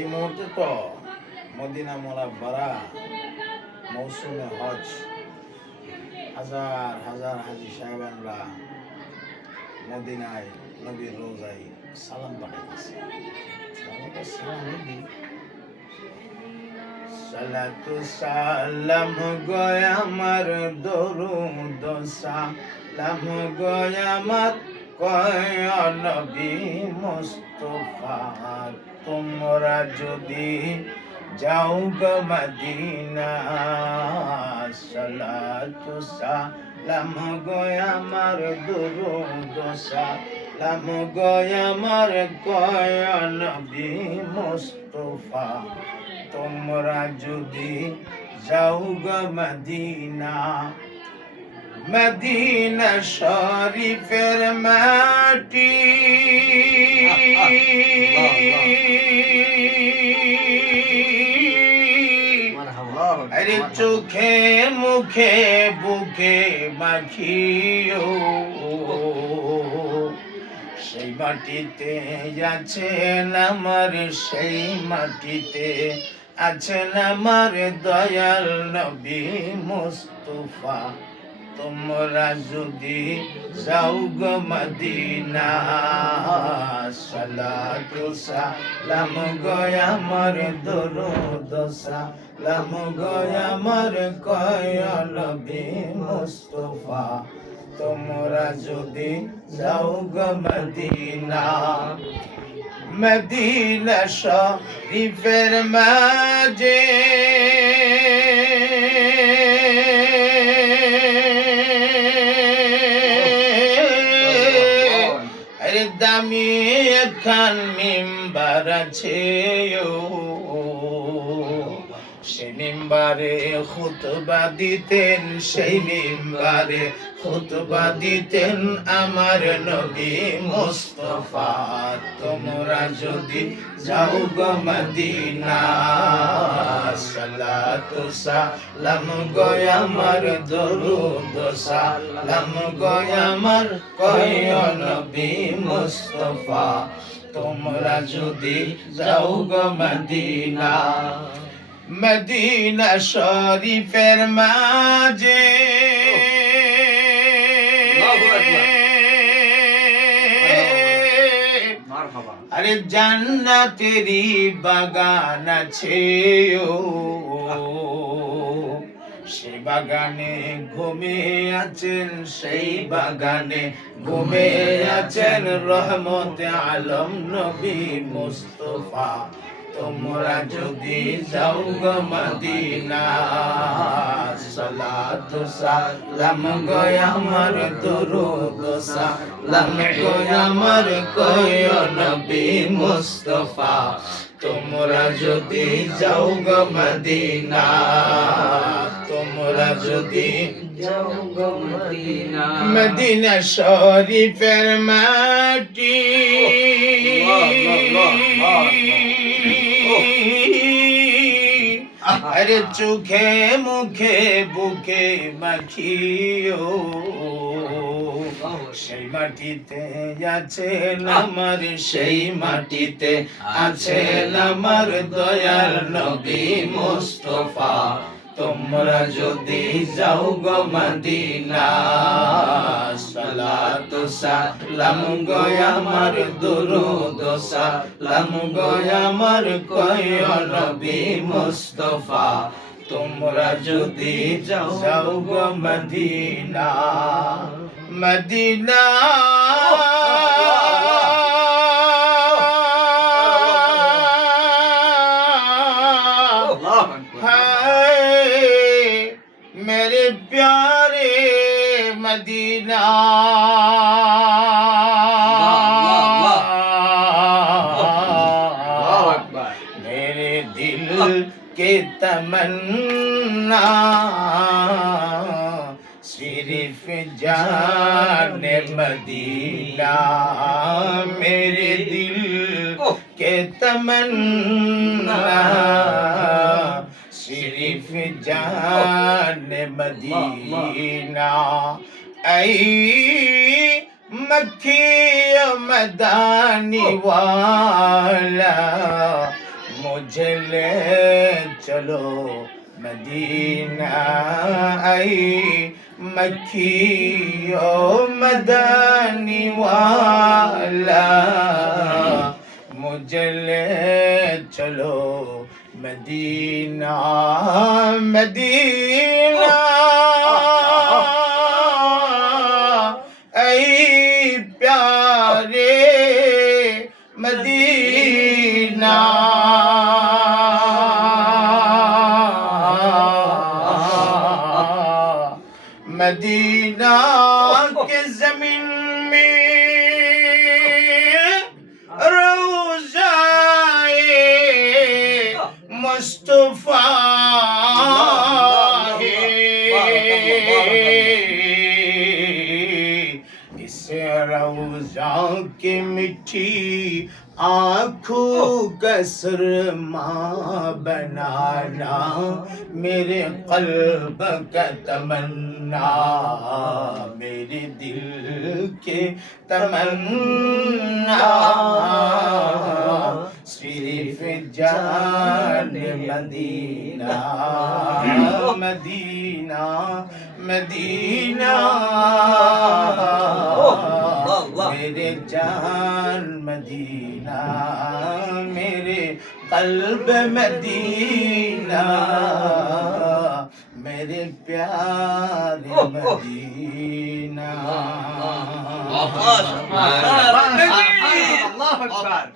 এই মুহূর্তে তো মদিনা মুনাওয়ারা মৌসুমে হজ, হাজার হাজার হাজি সাহেবানরা মদিনায় নবীর রোজায় সালাম পাঠাইতেছে। সালাতু সালাম গয় আমার দরুদ সালাম গয় আমার কয় নবী মুস্তাফা, তোমরা যদি যাও গো মদিনা, সালাতু সালাম গয় আমার দরুদ সালাম গয় আমার কয় নবী মুস্তাফা, তোমরা যদি যাও গো মদিনা। মদিনা শরীফের মাটি আরে চোখে মুখে বুকে মাখিও, সেই মাটিতে আছেন আমার, সেই মাটিতে আছেন আমার দয়াল নবী মুস্তাফা, তোমরা যদি যাও গো মদিনা। সালাতু সালাম গয় আমার দরুদ সালাম গয় আমার কয় নবী মুস্তাফা, তোমরা যদি যাও গো মদিনা। মদিনা শরীফের মাঝে আরে দামি একখান মিম্বার আছে, সে মিম্বারে খুতবা দিতেন, সেই মিম্বারে খুতবা দিতেন আমার নবী মুস্তাফা, তোমরা যদি যাও গো মদিনা। সালাতু সালাম গয় আমার দরুদ সালাম গয় আমার কয় নবী মুস্তাফা, তোমরা যদি যাও গো মদিনা। মদিনা শরীফের মাঝে আরে জান্নাতেরই বাগান আছে, সেই বাগানে ঘুমিয়ে আছেন, সেই বাগানে ঘুমিয়ে আছেন রহমতে আলম নবী মুস্তাফা, তোমরা যদি যাও গো মদিনা। সালাতু সালাম গয় আমার দরুদ সালাম গয় আমার কয় নবী মুস্তাফা, তোমরা যদি যাও গো মদিনা। তোমরা যদি যাও গো মদিনা। মদিনা শরীফের মাটি আরে চোখে মুখে বুকে মাখিও, সেই মাটিতে আছেন আমার, সেই মাটিতে আছেন আমার দয়াল নবী মুস্তাফা, তোমরা যদি যাও গো মদিনা। সালাতু সালাম গয় আমার দরুদ সালাম গয় আমার কয় নবী মুস্তাফা, তোমরা যদি যাও গো মদিনা। মদিনা मेरे प्यारे मदीना, मेरे दिल के तमन्ना सिर्फ जाने मदीना, मेरे दिल के तमन्ना सिर्फ जाने मदीना। ऐ मक्खी मदानी वाला مجھے لے چلو مدینہ ای مکی و مدنی والا مجھے لے چلو مدینہ مدینہ ای پیارے مدینہ مدینہ کے زمین میں روضۂ مصطفیٰ ہے اس روضہ کی مٹھی آنکھوں کا سرما بنانا میرے قلب کا تمنا میرے دل کے تمنا صرف جان مدینہ مدینہ مدینہ میرے جان مدینہ میرے قلب مدینہ میرے پیارے مدینہ اللہ اکبر